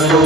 Hare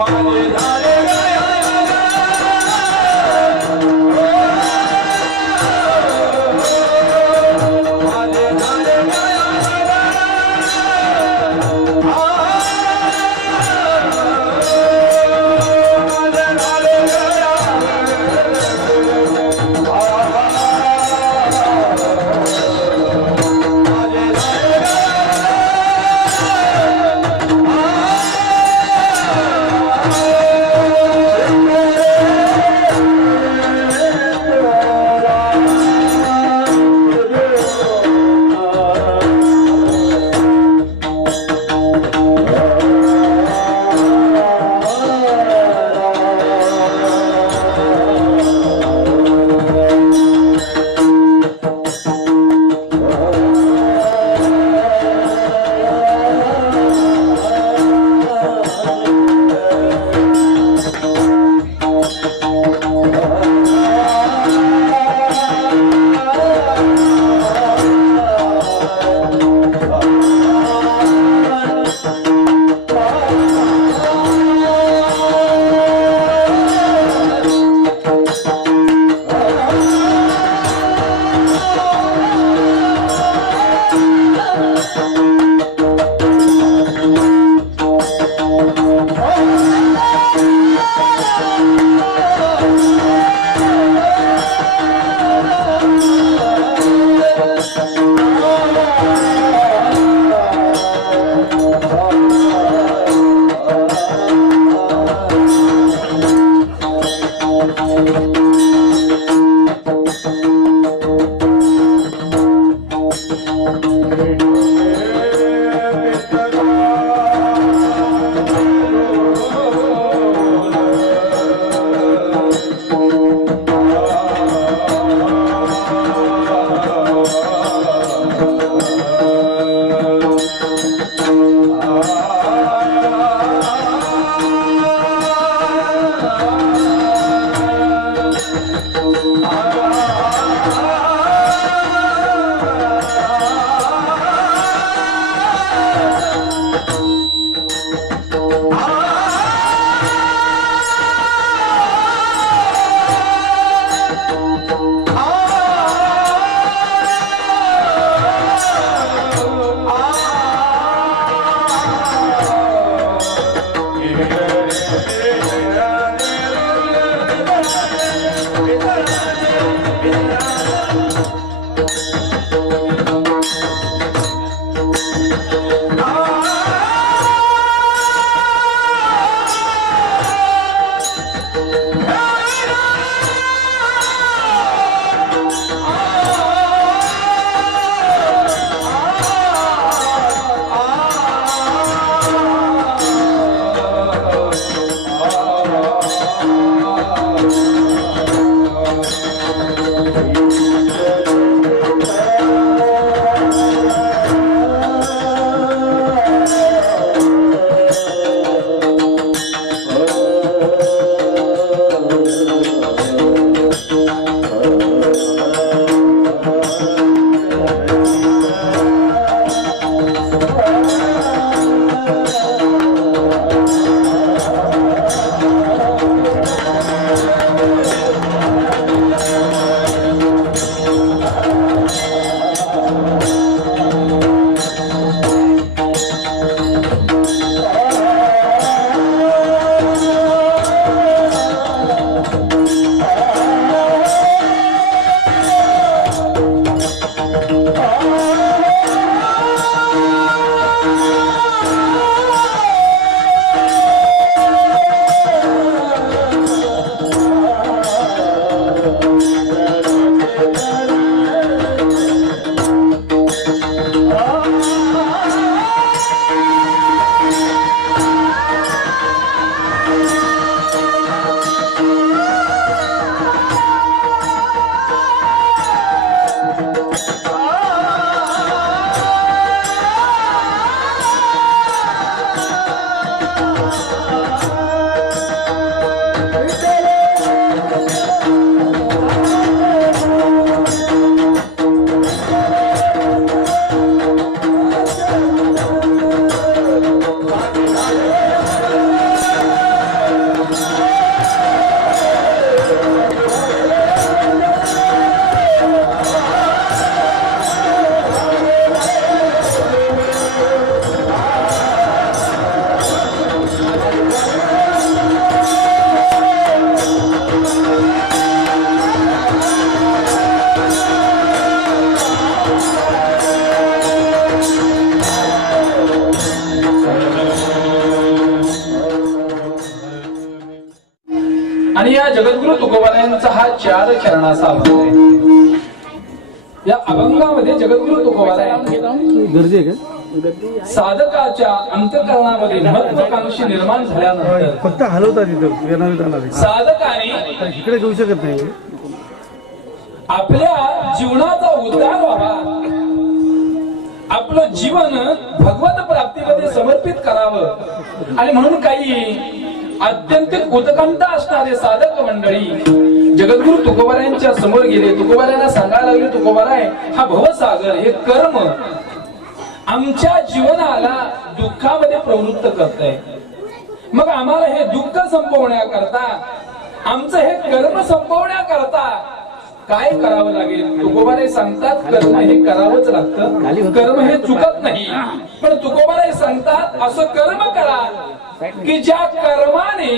माझे झाले आणि या जगद्गुरु तुकोबारायांचा हा 4 चरणाचा अभंग आहे. या अभंगामध्ये जगद्गुरु तुकोबाराय गर्दी आहे का? साधकाच्या अंतःकरणामध्ये महत्वाकांक्षी निर्माण झाल्यानंतर फक्त हलवतात तिथं येणार जाणार साधकाने इकडे घेऊ शकत नाही. आपल्या जीवनाचा उद्धार व्हावा, आपलं जीवन भगवत प्राप्तीमध्ये समर्पित करावं आणि म्हणून काही अत्यंत उत्कंठ असणारे साधक मंडळी जगद्गुरु तुकोबारायांच्या समोर गेले. तुकोबारायांना सांगायला लागले, तुकोबाराय हा भवसागर हे कर्म आमच्या जीवनाला दुःखामध्ये प्रवृत्त करतंय. मग आम्हाला हे दुःख संपवण्याकरता, आमचं हे कर्म संपवण्याकरता काय करावं लागेल? तुकोबाराय सांगतात कर्म हे करावंच लागतं, कर्म हे चुकत नाही. पण तुकोबाराय सांगतात असं कर्म करा की ज्या कर्माने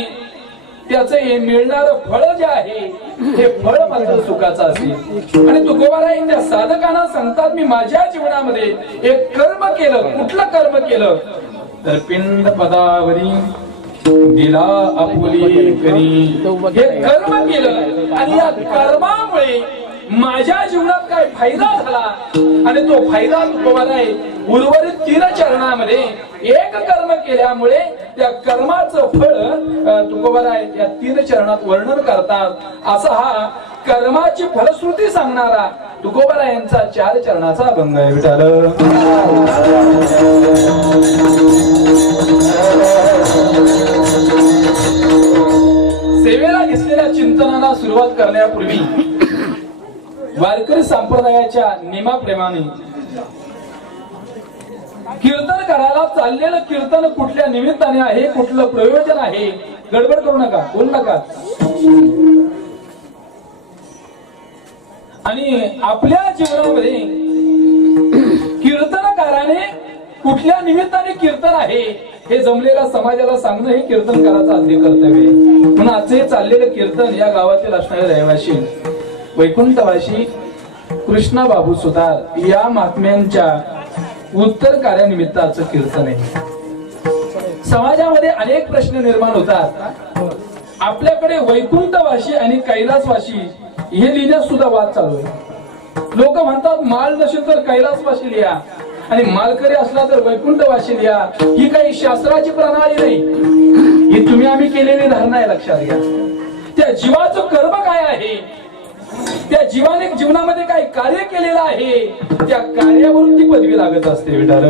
त्याचं हे मिळणारं फळ जे आहे हे फळ मात्र सुखाचं असेल. आणि तुकोबाराय त्या साधकांना सांगतात, मी माझ्या जीवनामध्ये एक कर्म केलं. कुठलं कर्म केलं तर पिंड पदावरी दिला आपुली करी, हे कर्म केलं आणि या कर्मामुळे माझ्या जीवनात काय फायदा झाला. आणि तो फायदा तुकोबाराय उर्वरित 3 चरणामध्ये एक कर्म केल्यामुळे त्या कर्माचं फळ तुकोबाराय या 3 चरणात वर्णन करतात. असा हा कर्माची फलश्रुती सांगणारा तुकोबारायांचा 4 चरणाचा अभंग आहे. विठाल सेवेला घेतलेल्या चिंतनाला सुरुवात करण्यापूर्वी वारकरी संप्रदायाच्या नियमाप्रमाणे कीर्तन करायला चाललेलं कीर्तन कुठल्या निमित्ताने आहे, कुठलं प्रयोजन आहे, गडबड करू नका, बोलू नका. आणि आपल्या जीवनामध्ये कीर्तनकाराने कुठल्या निमित्ताने कीर्तन आहे हे जमलेल्या समाजाला सांगणं हे कीर्तनकाराचं आद्य कर्तव्य आहे. म्हणून आजचे चाललेलं कीर्तन या गावातील असणारे रहिवासी वैकुंठवासी कृष्णा बाबू सुतार या महात्म्यांच्या उत्तर कार्यानिमित्ताचं कीर्तन आहे. समाजामध्ये अनेक प्रश्न निर्माण होतात. आपल्याकडे वैकुंठवासी आणि कैलासवासी हे लिहिण्यास सुद्धा वाद चालू आहे. लोक म्हणतात माळ नसेल तर कैलासवासी लिहा आणि मालकरी असला तर वैकुंठवासी लिहा. ही काही शास्त्राची प्रणाली नाही, ही तुम्ही आम्ही केलेली धारणा आहे. लक्षात घ्या, त्या जीवाचं कर्म काय आहे, त्या जीवाने जीवनामध्ये काय कार्य केलेलं आहे, त्या कार्यावरून ती पदवी लागत असते. विठाल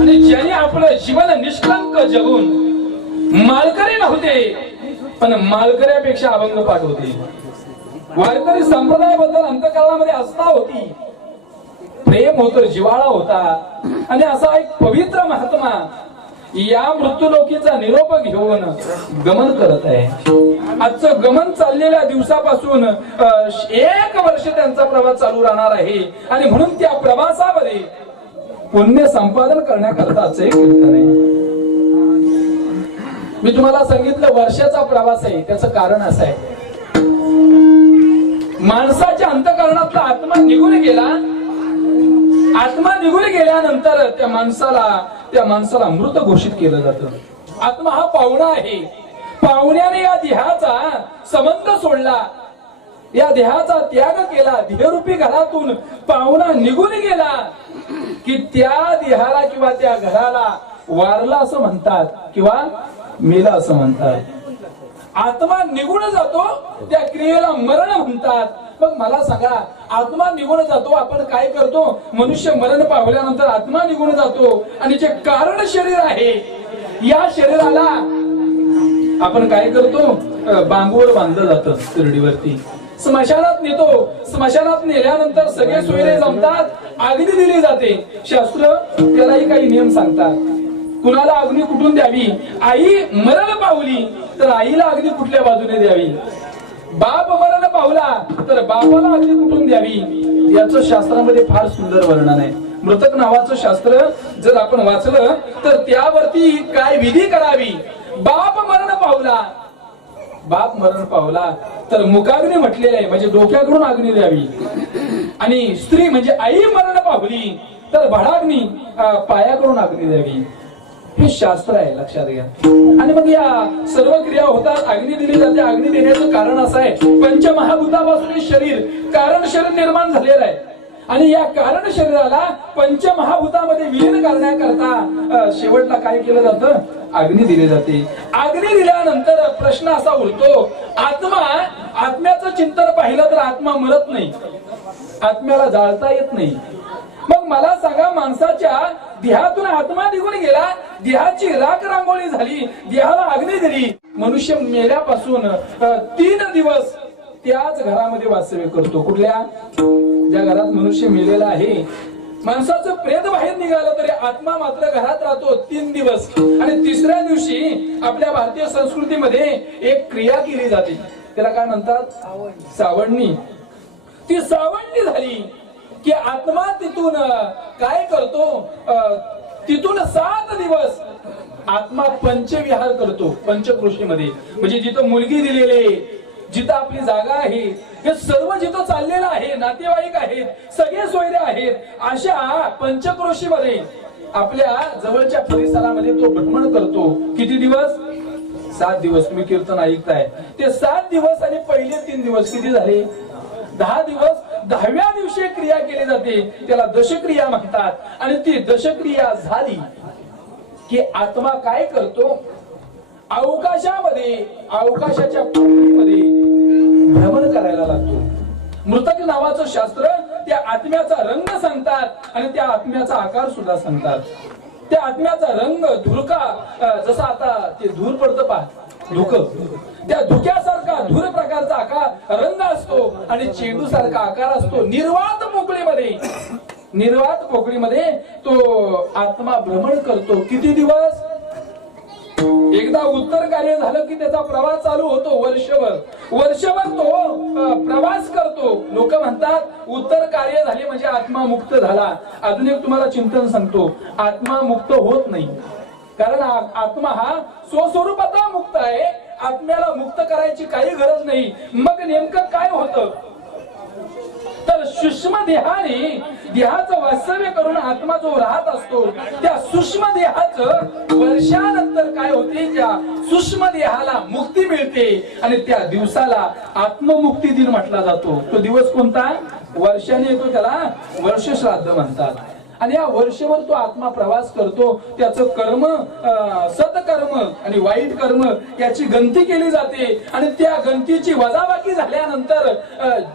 आणि ज्याने आपलं जीवन निष्कलंक जगून मालकरी नव्हते पण मालकऱ्यापेक्षा अभंग पाठ होते. वारकरी संप्रदायाबद्दल अंतःकरणामध्ये आस्था होती, प्रेम होतं, जिव्हाळा होता. आणि असा एक पवित्र महात्मा या मृत्यूलोकीचा निरोप घेऊन गमन करत आहे. आजचं गमन चाललेल्या दिवसापासून 1 वर्ष त्यांचा प्रवास चालू राहणार आहे. आणि म्हणून त्या प्रवासामध्ये पुण्य संपादन करण्याकरताच एक कीर्तन आहे. मी तुम्हाला सांगितलं वर्षाचा प्रवास आहे, त्याचं कारण असं आहे, माणसाच्या अंतःकरणातला आत्मा निघून गेला. आत्मा निघून गेल्यानंतर त्या माणसाला मृत घोषित केलं जातं. आत्मा हा पाहुणा आहे. पाहुण्याने या देहाचा संबंध सोडला, या देहाचा त्याग केला. देहरूपी घरातून पाहुणा निघून गेला की त्या देहाला किंवा त्या घराला वारला असं म्हणतात किंवा मेला असं म्हणतात. आत्मा निघून जातो त्या क्रियेला मरण म्हणतात. मग मला सांगा, आत्मा निघून जातो, आपण काय करतो? मनुष्य मरण पावल्यानंतर आत्मा निघून जातो आणि जे कारण शरीर आहे या शरीराला आपण काय करतो? बांबूवर बांधलं जातं शिर्डीवरती, स्मशानात नेतो. स्मशानात नेल्यानंतर सगळे सोयरे जमतात, अग्नी दिली जाते. शास्त्र त्यालाही काही नियम सांगतात. कुणाला अग्नी कुठून द्यावी? आई मरण पावली तर आईला अग्नी कुठल्या बाजूने द्यावी? बाप मरण पावला तर बापाला अग्नी कुठून द्यावी? याचं शास्त्रामध्ये फार सुंदर वर्णन आहे. मृतक नावाचं शास्त्र जर आपण वाचलं तर त्यावरती काय विधी करावी. बाप मरण पावला तर मुखाग्नी म्हटलेलं आहे, म्हणजे डोक्याकडून अग्नी द्यावी. आणि स्त्री म्हणजे आई मरण पावली तर भडाग्नी पायाकडून अग्नी द्यावी, हे शास्त्र आहे, लक्षात घ्या. आणि मग या सर्व क्रिया होतात, अग्नी दिली जाते. अग्नी देण्याचं कारण असं आहे, पंचमहाभूतापासून हे शरीर, कारण शरीर निर्माण झालेलं आहे. आणि या कारण शरीराला पंचमहाभूतामध्ये विलीन करण्याकरता शेवटला काय केलं जातं, अग्नी दिली जाते. अग्नी दिल्यानंतर प्रश्न असा उरतो, आत्म्याचं चिंतन पाहिलं तर आत्मा मरत नाही, आत्म्याला जाळता येत नाही. मग मला सांगा, माणसाच्या देहातून आत्मा निघून गेला, देहाची राख रांगोळी झाली, देहाला अग्नी दिली. मनुष्य मेल्यापासून 3 दिवस त्याच घरामध्ये वास्तव्य करतो. कुठल्या? ज्या घरात मनुष्य मेलेला आहे. माणसाचं प्रेत बाहेर निघालं तरी आत्मा मात्र घरात राहतो 3 दिवस. आणि 3ऱ्या दिवशी आपल्या भारतीय संस्कृतीमध्ये एक क्रिया केली जाते, त्याला काय म्हणतात, सावडणी. ती सावडणी झाली की आत्मा तिथून काय करतो, तिथून 7 दिवस आत्मा पंचविहार करतो पंचकृषीमध्ये. म्हणजे जिथं मुलगी दिलेली, जिथं आपली जागा आहे, हे सर्व जिथं चाललेलं आहे, नातेवाईक आहेत, सगळे सोयरे आहेत, अशा पंचक्रोशीमध्ये आपल्या जवळच्या परिसरामध्ये तो भ्रमण करतो. किती दिवस? 7 दिवस. तुम्ही कीर्तन ऐकताय ते 7 दिवस आणि पहिले 3 दिवस किती झाले? 10 दिवस. 10व्या दिवशी क्रिया केली जाते, त्याला दशक्रिया म्हणतात. आणि ती दशक्रिया झाली की आत्मा काय करतो, अवकाशाच्या पातळीमध्ये भ्रमण करायला लागतो. मृतक नावाचं शास्त्र त्या आत्म्याचा रंग सांगतात आणि त्या आत्म्याचा आकार सुद्धा सांगतात. त्या आत्म्याचा रंग धुरका, जसा आता ते धूर पडतं पहा, धुक, त्या धुक्यासारखा धूर प्रकारचा आकार रंग असतो आणि चेंडू सारखा आकार असतो. निर्वात पोकळीमध्ये तो आत्मा भ्रमण करतो. किती दिवस? एकदा उत्तर कार्य झालं की त्याचा प्रवास चालू होतो. वर्षभर तो प्रवास करतो. लोक म्हणतात उत्तर कार्य झाले म्हणजे आत्मा मुक्त झाला. अजून एक तुम्हाला चिंतन सांगतो, आत्मा मुक्त होत नाही. कारण आत्मा हा स्वस्वरूपाचा मुक्त आहे. आत्म्याला मुक्त करायची काही गरज नाही. मग नेमकं काय होतं, तर सूक्ष्म देहाचं वास्तव्य करून आत्मा जो राहत असतो, त्या सूक्ष्म देहाचं वर्षानंतर काय होते, त्या सूक्ष्म देहाला मुक्ती मिळते. आणि त्या दिवसाला आत्ममुक्ती दिन म्हटला जातो. तो दिवस कोणता? वर्षाने येतो, त्याला वर्ष श्राद्ध म्हणतात. आणि या वर्षभर तो आत्मा प्रवास करतो. त्याचं कर्म, सत्कर्म आणि वाईट कर्म याची गणती केली जाते. आणि त्या गणतीची वजाबाकी झाल्यानंतर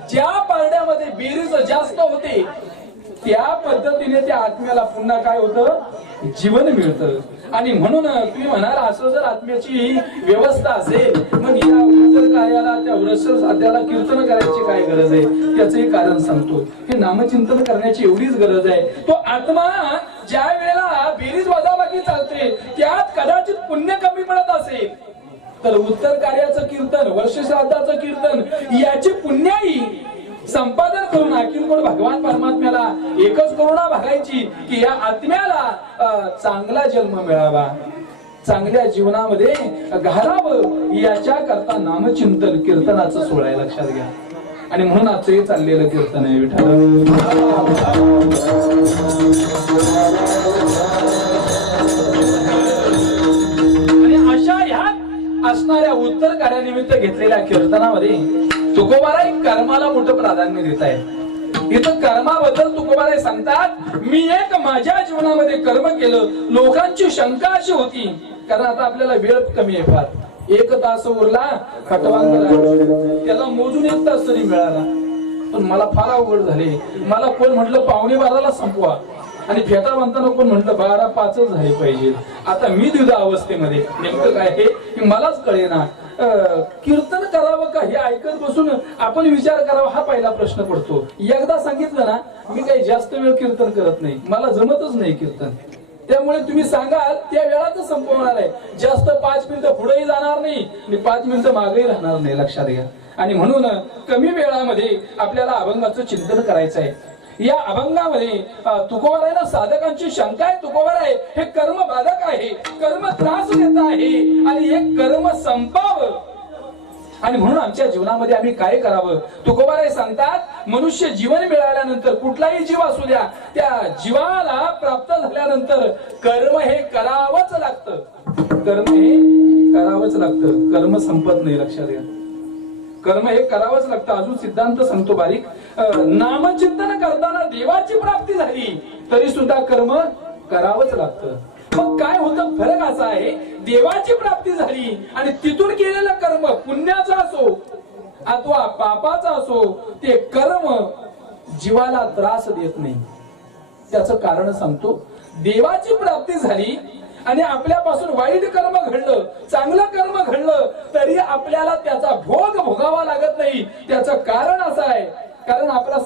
ज्या पारड्यामध्ये बेरीज जास्त होते, त्या पद्धतीने त्या आत्म्याला पुन्हा काय होतं, जीवन मिळतं. आणि म्हणून तुम्ही म्हणाल, असं जर आत्म्याची व्यवस्था असेल, मग या उत्तर कार्याला, त्या वर्ष श्राद्धाला कीर्तन करायची काय गरज आहे? त्याचंही कारण सांगतो. हे नामचिंतन करण्याची एवढीच गरज आहे. तो आत्मा ज्या वेळेला बेरीज वजाबाकी चालते, त्यात कदाचित पुण्य कमी पडत असेल, तर उत्तर कार्याचं कीर्तन, वर्ष श्राद्धाचं कीर्तन याची पुण्याई संपादन करून अखिल गोड भगवान परमात्म्याला एकच करुणा भागायची की या आत्म्याला चांगला जन्म मिळावा, चांगल्या जीवनामध्ये घालावं, याच्या करता नामचिंतन कीर्तनाचं सोहळा आहे, लक्षात घ्या. आणि म्हणून आजचं हे चाललेलं कीर्तन आहे विठ्ठल. आणि अशा ह्या असणाऱ्या उत्तर कार्यानिमित्त घेतलेल्या कीर्तनामध्ये तुकोबाराय कर्माला मोठं प्राधान्य देत आहे. इथं कर्माबद्दल तुकोबाराय सांगतात, मी एक माझ्या जीवनामध्ये कर्म केलं. लोकांची शंका अशी होती, कारण आता आपल्याला वेळ कमी आहे, फार 1 तास उरला खटवांतर, त्याला मोजून 1 तास तरी मिळाला. पण मला फार अवघड झाले. मला कोण म्हटलं 11:45 संपवा, आणि फेटा म्हणताना कोण म्हटलं 12:05 झाले पाहिजे. आता मी द्विधा अवस्थेमध्ये, नेमकं काय हे मलाच कळेना. कीर्तन करावं का हे ऐकत बसून आपण विचार करावा, हा पहिला प्रश्न पडतो. एकदा सांगितलं ना, मी काही जास्त वेळ कीर्तन करत नाही, मला जमतच नाही कीर्तन. त्यामुळे तुम्ही सांगाल त्या वेळातच संपवणार आहे. जास्त 5 मिनिटं पुढेही जाणार नाही आणि 5 मिनिटं मागेही राहणार नाही, लक्षात घ्या. आणि म्हणून कमी वेळामध्ये आपल्याला अभंगाचं चिंतन करायचं आहे. या अभंगामध्ये तुकोबारायला साधकांची शंका आहे, तुकोबाराय हे कर्म बाधक आहे, कर्म त्रास देत आहे, आणि हे कर्म संपावं आणि म्हणून आमच्या जीवनामध्ये आम्ही काय करावं? तुकोबाराय सांगतात, मनुष्य जीवन मिळाल्यानंतर कुठलाही जीव असू द्या, त्या जीवाला प्राप्त झाल्यानंतर कर्म हे करावंच लागतं. कर्म हे करावंच लागतं. कर्म संपत नाही, लक्षात घ्या. कर्म हे करावंच लागतं. अजून सिद्धांत सांगतो बारीक. नामचिंतन करताना देवाची प्राप्ती झाली तरी सुद्धा कर्म करावंच लागतं. मग काय होतं? फरक असा आहे, देवाची प्राप्ती झाली आणि तिथून केलेलं कर्म पुण्याचा असो अथवा पापाचा असो, ते कर्म जीवाला त्रास देत नाही. त्याचं कारण सांगतो. देवाची प्राप्ती झाली आणि आपल्यापासून वाईट कर्म घडलं, चांगलं कर्म घडलं, तरी आपल्याला त्याचा भोग भोगावा लागत नाही. त्याचं कारण असं आहे, कारण आपला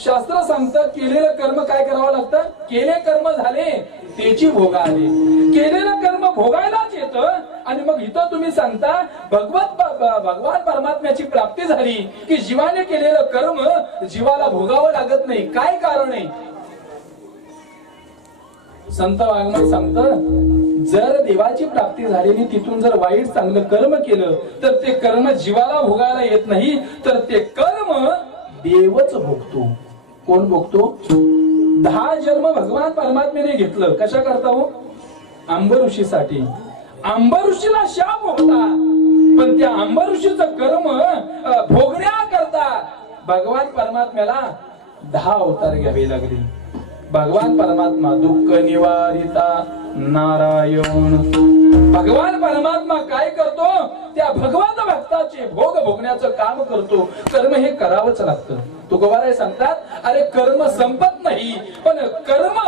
शास्त्र सांगतं केलेलं कर्म काय करावं लागतं? केले कर्म झाले त्याची भोगा आले. केलेलं कर्म भोगायलाच येतं. आणि मग इथं तुम्ही सांगता भगवान परमात्म्याची प्राप्ती झाली की जीवाने केलेलं कर्म जीवाला भोगावं लागत नाही. काय कारण आहे? संत वाङ्मय सांगतं, जर देवाची प्राप्ती झालेली तिथून जर वाईट चांगलं कर्म केलं तर ते कर्म जीवाला भोगायला येत नाही, तर ते कर्म देवच भोगतो. कोण भोगतो? 10 जन्म भगवान परमात्म्याने घेतलं. कशा करता हो? आंब ऋषीसाठी. आंब ऋषीला शाप होता, पण त्या आंब ऋषीचं कर्म भोगण्याकरता भगवान परमात्म्याला 10 अवतार घ्यावे लागले. भगवान परमात्मा दुःख निवारिता नारायण. भगवान परमात्मा काय करतो? त्या भगवंत भक्ताचे भोग भोगण्याचं काम करतो. कर्म हे करावंच लागतं. तुकोबाराय सांगतात, अरे कर्म संपत नाही, पण कर्म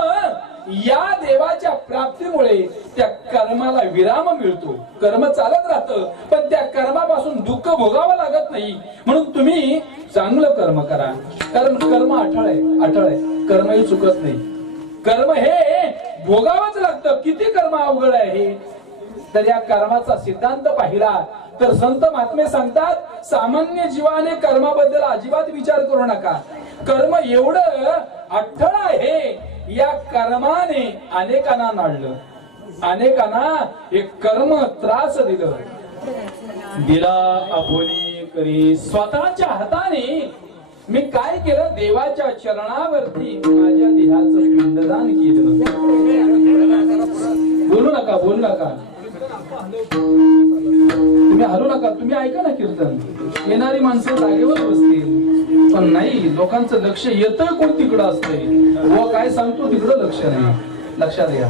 या देवाच्या प्राप्तीमुळे त्या कर्माला विराम मिळतो. कर्म चालत राहतं, पण त्या कर्मापासून दुःख भोगावं लागत नाही. म्हणून तुम्ही चांगलं कर्म करा, कारण कर्म अटळ आहे. अटळ आहे, कर्मही चुकत नाही. कर्म हे भोगावंच लागतं. किती कर्म अवघड आहे. तर या कर्माचा सिद्धांत पाहिला तर संत महात्मे सांगतात, सामान्य जीवाने कर्माबद्दल अजिबात विचार करू नका. कर्म एवढं अठ्ठळ आहे, या कर्माने अनेकांना नाडलं, अनेकांना हे कर्म त्रास दिला. आपुली करी स्वतःच्या हाताने मी काय केलं? देवाच्या चरणावरती माझ्या देहाचं पिंडदान केलं. बोलू नका, बोलू नका, तुम्ही हलू नका. तुम्ही ऐका ना कीर्तन. येणारी माणसं जागेवर बसतील, पण नाही, लोकांचं लक्ष येतं कोण तिकडं असतंय. व काय सांगतो तिकडं लक्ष नाही. लक्षात घ्या.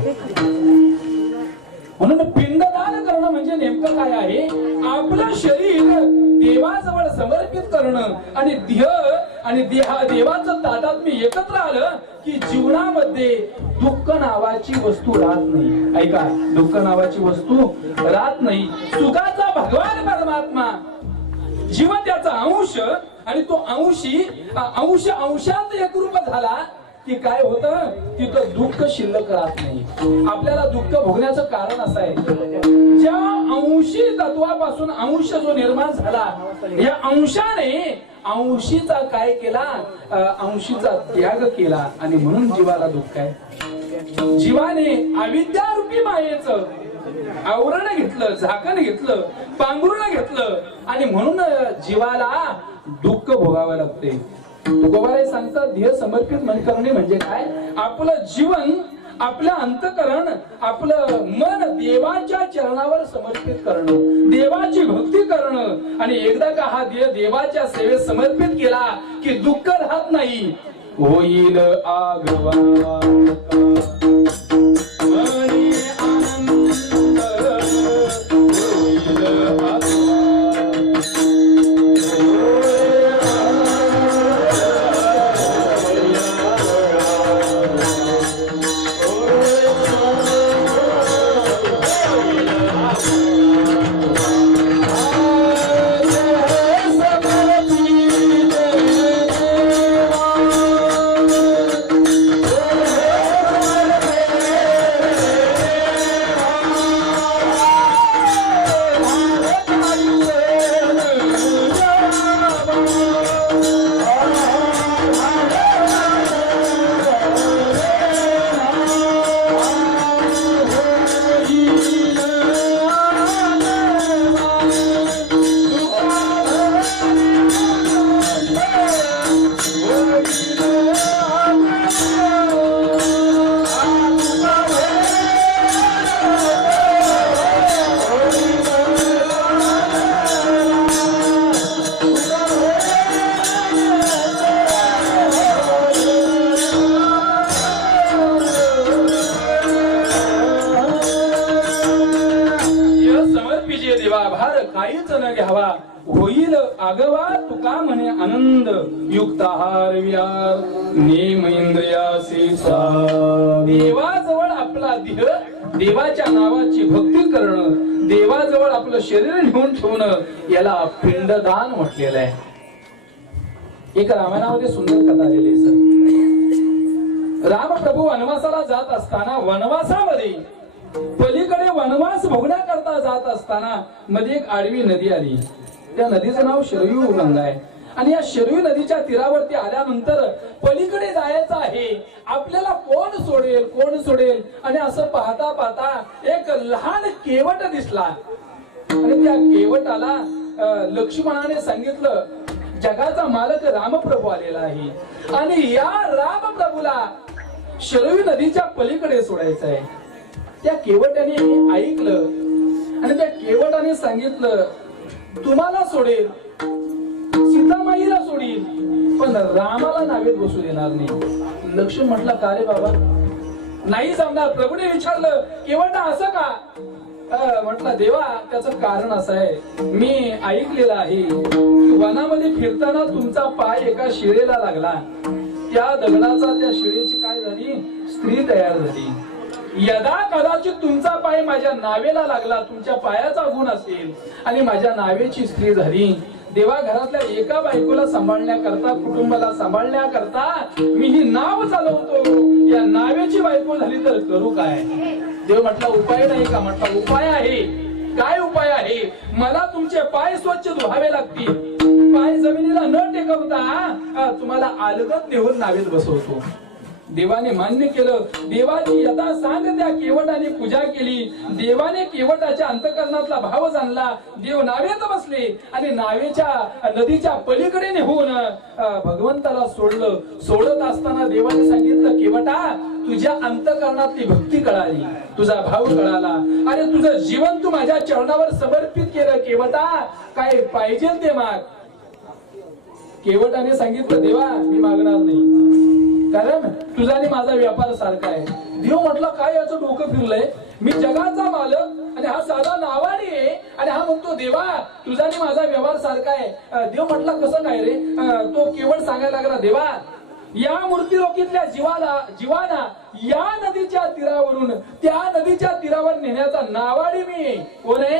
म्हणून पिंडदान करणं म्हणजे नेमकं काय आहे? आपलं शरीर देवाजवळ समर्पित करणं आणि देवाचं ताटात मी एकत्र आलं की जीवनामध्ये दुःख नावाची वस्तू राहत नाही. ऐका, दुःख नावाची वस्तू राहत नाही. सुखाचा भगवान परमात्मा, जीवन त्याचा अंश, आणि तो अंशात एकरूप झाला की काय होतं? तिथं दुःख शिल्लक राहत नाही. आपल्याला दुःख भोगण्याचं कारण असं आहे, ज्या अंशी तत्वापासून अंश जो निर्माण झाला, या अंशाने अंशीचा काय केला? अंशीचा त्याग केला, आणि म्हणून जीवाला दुःख आहे. जीवाने अविद्यारूपी मायेचं आवरण घेतलं, झाकण घेतलं, पांघरुण घेतलं, आणि म्हणून जीवाला दुःख भोगावं लागते. तुकोबाराय सांगतात, ध्येय समर्पित मन करणे म्हणजे काय? आपलं जीवन, आपलं अंतकरण, आपलं मन देवाच्या चरणावर समर्पित करणं, देवाची भक्ती करणं. आणि एकदा का हा ध्येय देवाच्या सेवेत समर्पित केला की दुःख राहत नाही. होईल आगवा काहीच न घ्यावा होईल आगवा तुका म्हणे आनंद युक्त आहार विहार नेम इंद्रियासी देवाजवळ आपला देह देवाच्या नावाची भक्ती करणं देवाजवळ आपलं शरीर नेऊन ठेवणं याला पिंडदान म्हटलेलं आहे. एक रामायणामध्ये सुंदर कथा आलेली आहे सर. रामप्रभू वनवासाला जात असताना वनवासामध्ये पलीकडे वनवास भोगण्याकरता जात असताना मध्ये एक आडवी नदी आली. त्या नदीचं नाव शरयू गंगा आहे. आणि या शरयू नदीच्या तीरावरती आल्यानंतर पलीकडे जायचं आहे आपल्याला कोण सोडेल आणि असं पाहता पाहता एक लहान केवट दिसला. आणि त्या केवटाला लक्ष्मणाने सांगितलं जगाचा मालक रामप्रभू आलेला आहे आणि या रामप्रभूला शरयू नदीच्या पलीकडे सोडायचं आहे. त्या केवटाने ऐकलं आणि त्या केवटाने सांगितलं तुम्हाला सोडेल सीतामाईला सोडील पण रामाला नावेत बसू देणार नाही. लक्ष्मण म्हटलं का रे बाबा नाही जमणार. प्रभूने विचारलं केवटा असं का? म्हटलं देवा त्याचं कारण असं आहे मी ऐकलेलं आहे वनामध्ये फिरताना तुमचा पाय एका शिळेला लागला. त्या दगडाचा त्या शिळेची काय झाली स्त्री तयार झाली. यदा कदाचित तुमचा पाय माझ्या नावेला लागला तुमच्या पायाचा गुण असेल आणि माझ्या नावेची स्त्री झाली. देवा घरातल्या एका बायकोला सांभाळण्याकरता कुटुंबाला सांभाळण्याकरता मी ही नाव चालवतो या नावेची बायको झाली तर करू काय? देव म्हटला उपाय नाही का? म्हटला उपाय आहे. काय उपाय आहे? मला तुमचे पाय स्वच्छ धुवावे लागतील. पाय जमिनीला न टेकवता तुम्हाला अलगद नेऊन नावेत बसवतो. देवाने मान्य केलं. देवाची यथा सांग त्या केवटाने पूजा केली. देवाने केवटाच्या अंतकरणातला भाव जाणला. देव नावेत बसले आणि नावेच्या नदीच्या पलीकडे नेऊन भगवंताला सोडलं. सोडत असताना देवाने सांगितलं केवटा तुझ्या अंतकरणातली भक्ती कळाली तुझा भाव कळाला आणि तुझं जीवन तू माझ्या चरणावर समर्पित केलं. केवटा काय पाहिजे ते माग. केवटाने सांगितलं देवा मी मागणार नाही कारण तुझा आणि माझा व्यापार सारखा आहे. देव म्हटलं काय याचं डोकं फिरलंय मी जगाचा मालक आणि हा साधा नावाडी आहे आणि हा म्हणतो देवा तुझा आणि माझा व्यवहार सारखा आहे. देव म्हटला कसं काय रे? तो केवळ सांगायला लागला देवा या मूर्तिलोकीतल्या जीवाना या नदीच्या तीरावरून त्या नदीच्या तीरावर नेण्याचा नावाडी मी. कोण आहे?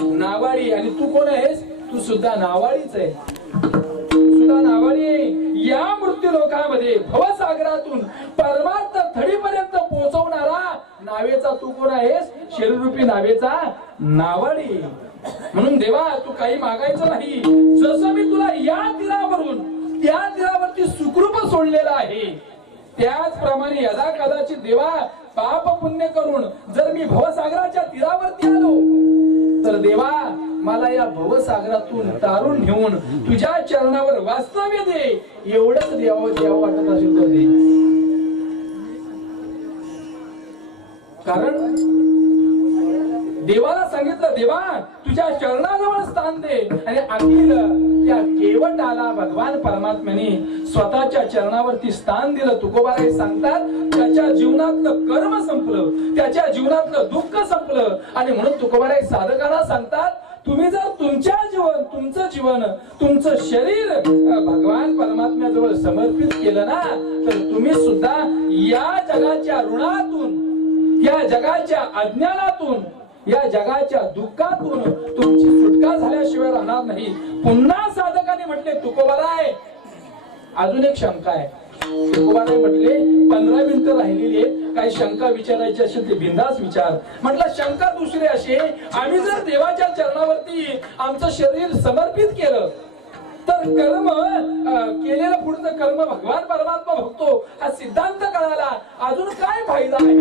नावाडी. आणि तू कोण आहेस? तू सुद्धा नावाडीच आहे. सुद्धा नावाडी आहे. या मृत्यू लोकांमध्ये भवसागरातून परमार्थ थडीपर्यंत पोहोचवणारा नावेचा तू कोण आहेस? शरीररूपी नावेचा नावाडी. म्हणून देवा तू काही मागायचं नाही. जसं मी तुला या तीरावरून त्या तीरावरती सुखरूप सोडलेलं आहे त्याचप्रमाणे यदा कदाचित देवा पाप पुण्य करून जर मी भवसागराच्या तीरावरती आलो तर देवा मला या भवसागरातून तारून घेऊन तुझ्या चरणावर वास्तव्य दे. एवढंच द्यावं वाटत असेल तर दे. कारण देवाला सांगितलं देवा तुझ्या चरणाजवळ स्थान दे. आणि अखिल त्या केवटाला भगवान परमात्म्याने स्वतःच्या चरणावरती स्थान दिलं. तुकोबाराय सांगतात त्याच्या जीवनातलं कर्म संपलं त्याच्या जीवनातलं दुःख संपलं. आणि म्हणून तुकोबाराय साधकांना सांगतात तुम्ही जर तुमचं जीवन तुमचं शरीर भगवान परमात्म्याजवळ समर्पित केलं ना तर तुम्ही सुद्धा या जगाच्या ऋणातून या जगाच्या अज्ञानातून या जगाच्या दुःखातून तुमची सुटका झाल्याशिवाय राहणार नाही. पुन्हा साधकाने म्हटले तुकोबाराय अजून एक शंका आहे. तुकोबाराय म्हटले 15 मिनिटं राहिलेली आहेत काही शंका विचारायची असेल ते बिंदास विचार. म्हटलं शंका दुसरी अशी आम्ही जर देवाच्या चरणावरती आमचं शरीर समर्पित केलं तर कर्म केलेलं पुढचं कर्म भगवान परमात्मा भोगतो हा सिद्धांत कळाला. अजून काय फायदा आहे?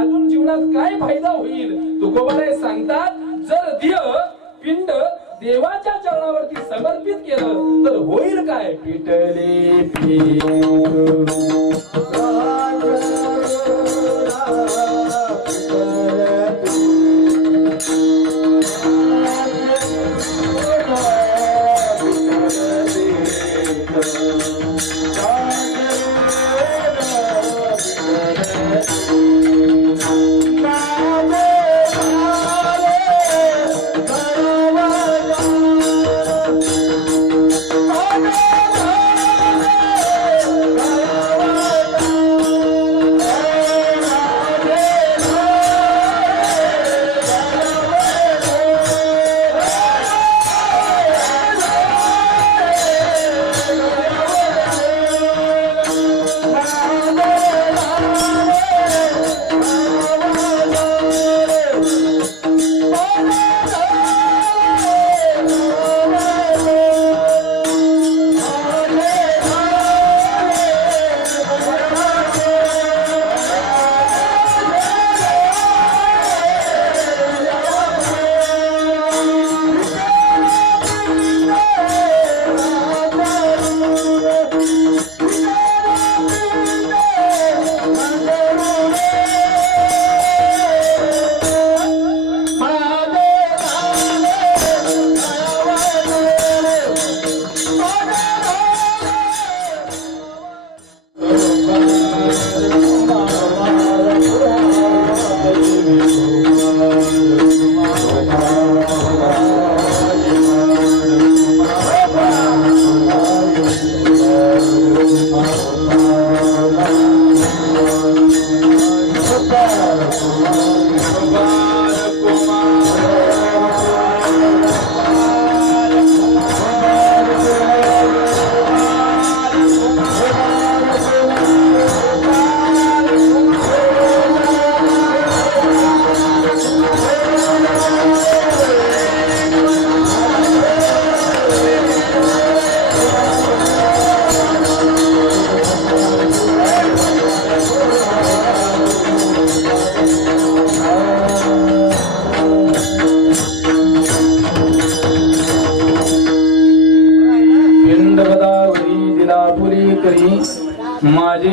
अजून जीवनात काय फायदा होईल? तुकोबाराय सांगतात जर पिंड देवाच्या चरणावरती समर्पित केलं तर होईल काय? पिटले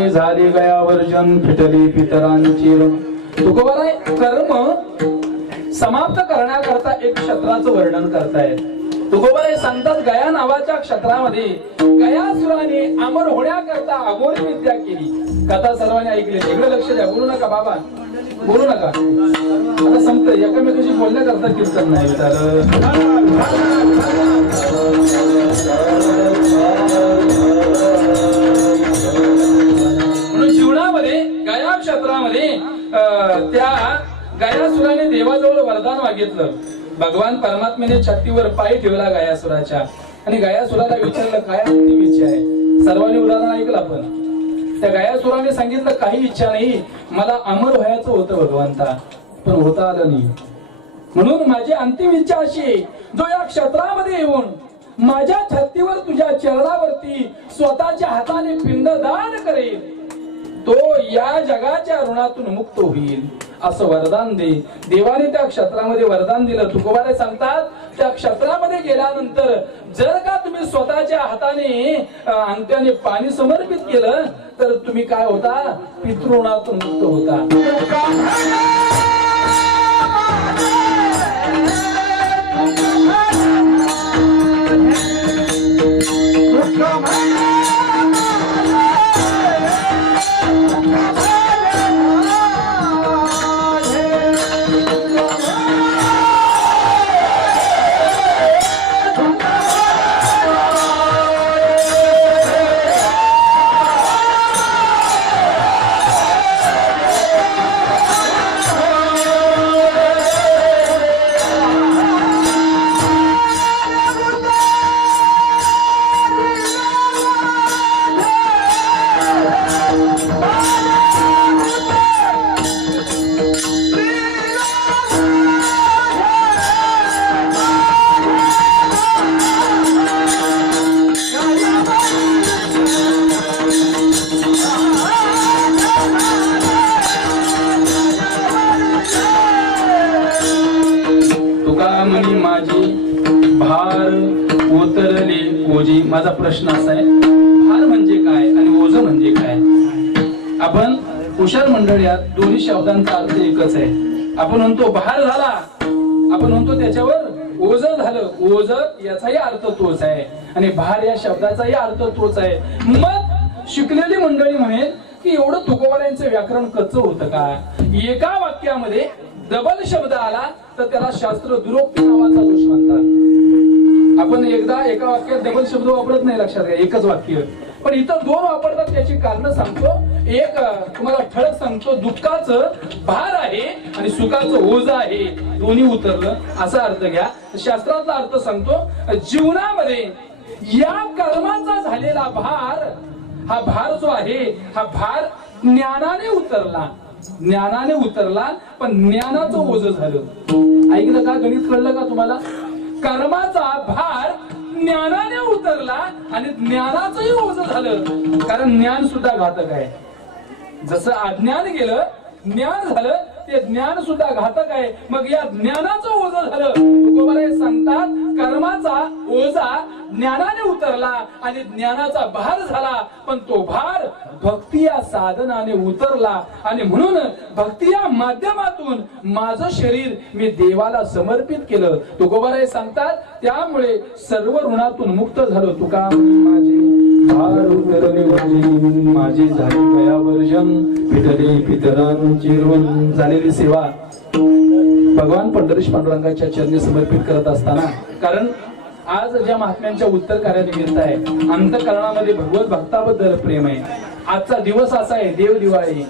माझे झाले गया वर्जन फिटले पितरांची रण. तुकोबाराय कर्म समाप्त करण्याकरता एक क्षत्राचं वर्णन करतायत. तुकोबाराय सांगतात गया नावाच्या क्षत्रामध्ये गयासुराने अमर होण्याकरता अघोरी विद्या केली. कथा सर्वांनी ऐकली. तिकडे लक्ष द्या. बोलू नका बाबा, बोलू नका. आता संपत एकमेकाशी बोलण्याकरता कीर्तन नाही तर म्हणून जीवनामध्ये गया क्षेत्रामध्ये त्या गयासुराने देवाजवळ वरदान मागितलं. भगवान परमात्म्याने छातीवर पाय ठेवला गयासुराच्या आणि गयासुराला विचारलं काय अंतिम इच्छा आहे. सर्वांनी उदाहरण ऐकलं आपण. त्या गयासुराने सांगितलं काही इच्छा नाही, मला अमर व्हायचं होतं भगवंता, पण होता आलं नाही. म्हणून माझी अंतिम इच्छा अशी आहे, जो या क्षेत्रामध्ये येऊन माझ्या छातीवर तुझ्या चरणावरती स्वतःच्या हाताने पिंडदान करेल तो या जगाच्या ऋणातून मुक्त होईल असं वरदान दे. देवाने त्या क्षेत्रामध्ये वरदान दिलं. तुकोबाराय सांगतात त्या क्षेत्रामध्ये गेल्यानंतर जर का तुम्ही स्वतःच्या हाताने अंगठ्याने पाणी समर्पित केलं तर तुम्ही काय होता, पितृणातून मुक्त होता. माझा प्रश्न असा आहे, भार म्हणजे काय आणि ओझ म्हणजे काय? आपण कुशल मंडळीत दोन्ही शब्दांचा अर्थ एकच आहे. आपण म्हणतो भार झाला, आपण म्हणतो त्याच्यावर ओझ झालं. ओझ याचाही अर्थ तोच आहे आणि भार या शब्दाचाही अर्थ तोच आहे. मग शिकलेली मंडळी म्हणेल की एवढं तुकोबारायांचं व्याकरण कच्चं होतं का? एका वाक्यामध्ये डबल शब्द आला तर त्याला शास्त्र दुरोक्ती नावाचा दोष म्हणतात. आपण एकदा एका वाक्यात डबल शब्द वापरत नाही, लक्षात घ्या, एकच वाक्य. पण इथं दोन वापरतात. त्याची कारण सांगतो. एक तुम्हाला ठळक सांगतो, दुःखाचं भार आहे आणि सुखाचं ओझ आहे, दोन्ही उतरलं असा अर्थ घ्या. शास्त्रातला अर्थ सांगतो, जीवनामध्ये या कर्माचा झालेला भार, हा भार जो आहे हा भार ज्ञानाने उतरला, ज्ञानाने उतरला, पण ज्ञानाचं ओझ झालं. ऐकलं का? गणित कळलं का तुम्हाला? कर्माचा भार ज्ञानाने उतरला आणि ज्ञानाचंही ओझ झालं. कारण ज्ञान सुद्धा घातक आहे. जसं अज्ञान गेलं ज्ञान झालं, ते ज्ञान सुद्धा घातक आहे. मग या ज्ञानाचं ओझ झालं. तुकोबाराय सांगतात कर्माचा ओझा ज्ञानाने उतरला आणि ज्ञानाचा भार झाला, पण तो भार भक्ती या साधनाने उतरला. आणि म्हणून भक्ती या माध्यमातून माझं शरीर मी देवाला समर्पित केलं. तुकोबाराय सांगतात त्यामुळे सर्व ऋणातून मुक्त झालो. तुका माझे भार उतरले वरली, माझे झाले गया वर्जन पितले पितरांची ऋण. झालेली सेवा भगवान पंढरीश पांडुरंगाच्या चरणी समर्पित करत असताना, कारण आज ज्या महात्म्यांच्या उत्तर कार्यानिमित्त आहे, अंतःकरणामध्ये भगवत भक्ताबद्दल प्रेम आहे. आजचा दिवस असा आहे, देव दिवाळी.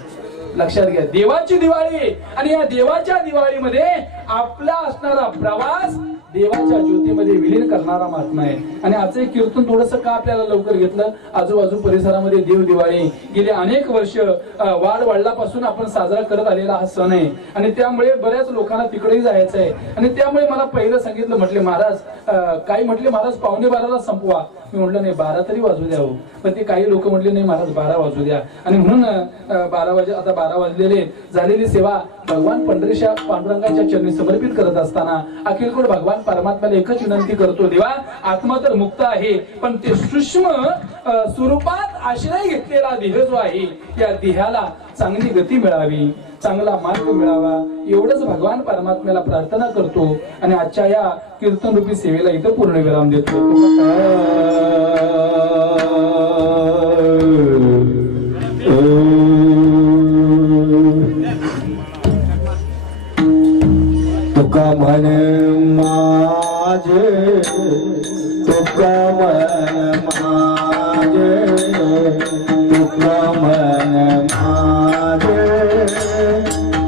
लक्षात घ्या, देवाची दिवाळी. आणि या देवाच्या दिवाळीमध्ये आपला असणारा प्रवास देवाच्या ज्योतीमध्ये विलीन करणारा महात्मा आहे. आणि आजचं कीर्तन थोडस का आपल्याला लवकर घेतलं? आजूबाजू परिसरामध्ये देव दिवाळी गेली अनेक वर्ष वाढ वडिलापासून आपण साजरा करत आलेला हा सण आहे. आणि त्यामुळे बऱ्याच लोकांना तिकडेही जायचं आहे. आणि त्यामुळे मला पहिलं सांगितलं, म्हटले महाराज, काही म्हटले महाराज 11:15 संपवा. मी म्हटलं नाही, 12 तरी वाजू द्या हो. पण ते काही लोक म्हटले नाही महाराज 12 वाजू द्या. आणि म्हणून 12 वाजे, आता 12 वाजलेले. झालेली सेवा भगवान पंढरीशा पांडुरंगाच्या चरणी समर्पित करत असताना अखिलकोट भगवान भगवान परमात्म्याला एकच विनंती करतो, देवा आत्मा तर मुक्त आहे, पण ते सूक्ष्म स्वरूपात आश्रय घेतलेला देह जो आहे त्या देहाला चांगली गती मिळावी, चांगला मार्ग मिळावा, एवढंच भगवान परमात्म्याला प्रार्थना करतो आणि आजच्या या कीर्तन रूपी सेवेला इथं पूर्ण विराम देतो. तुका मन माझे, तुका मन माझे, तुका मन माझे,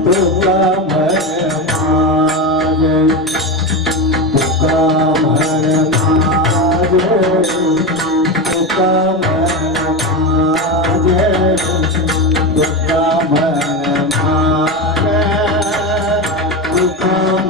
तुका मन माझे, तुका मन माझे, तुका मन माझे, तुका मन माझे, तुका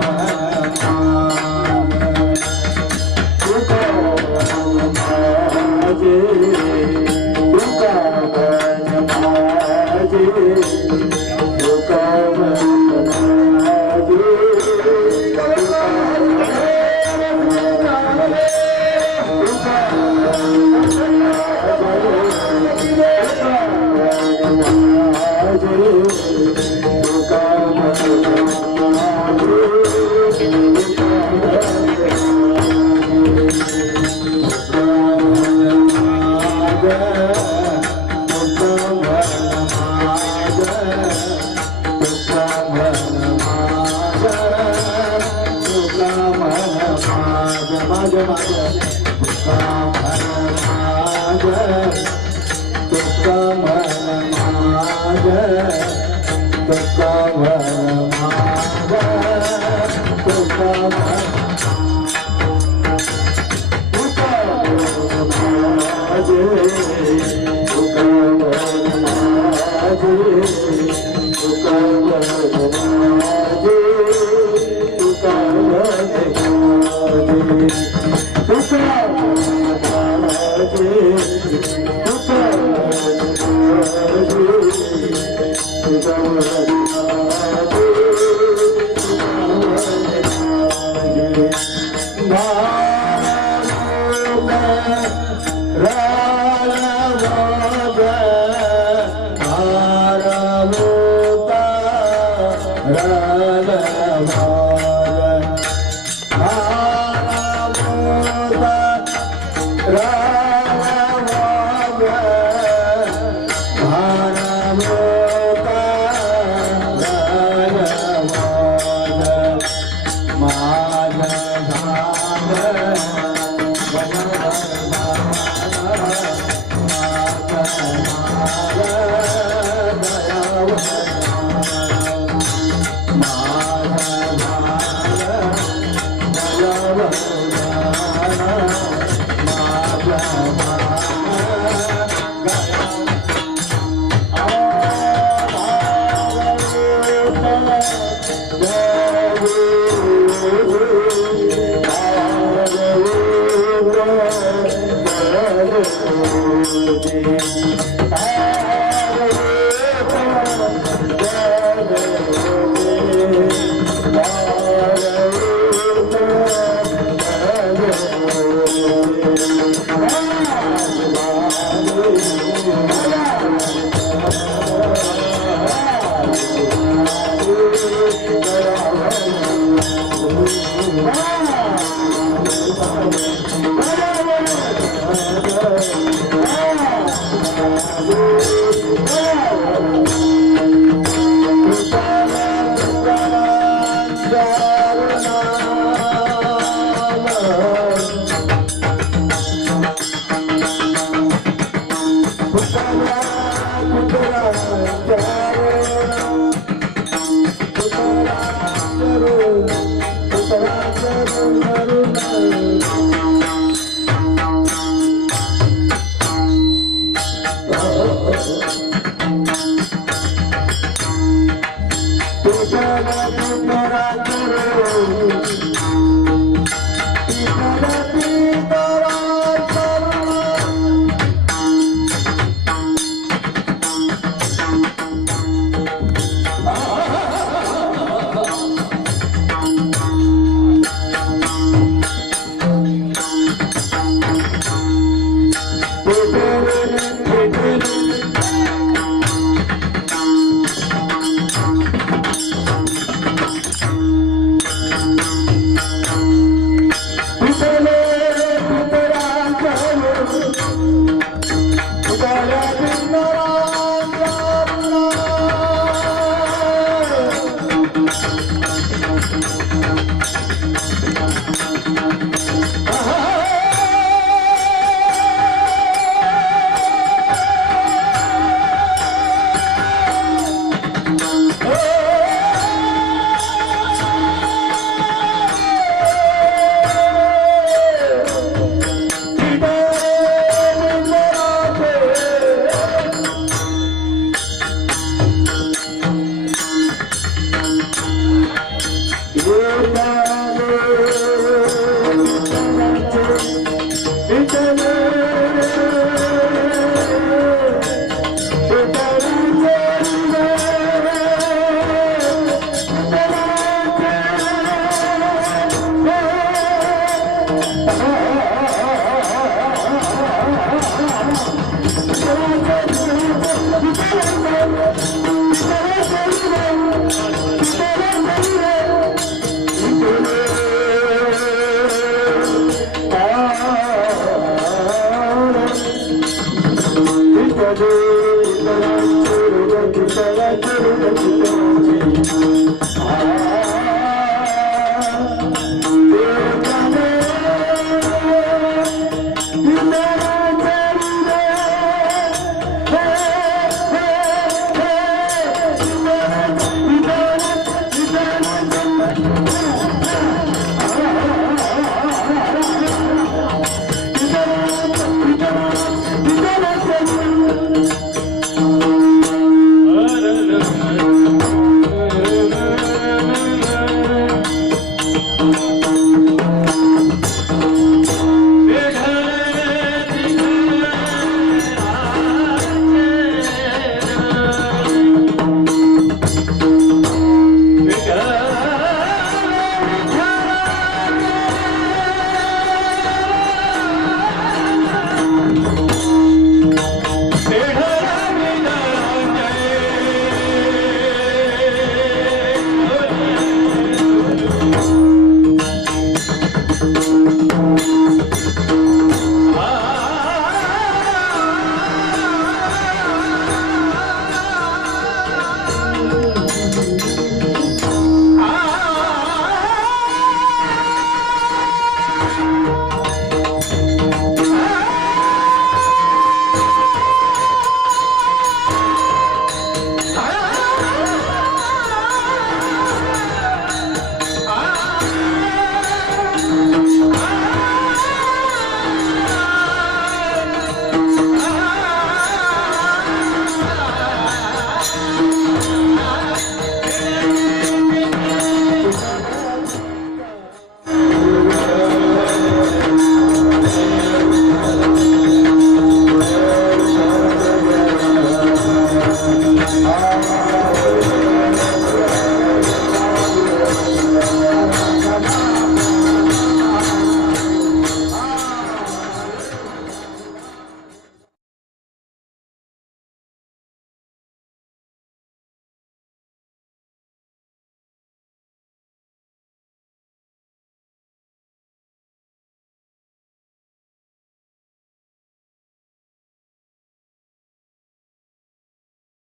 माझे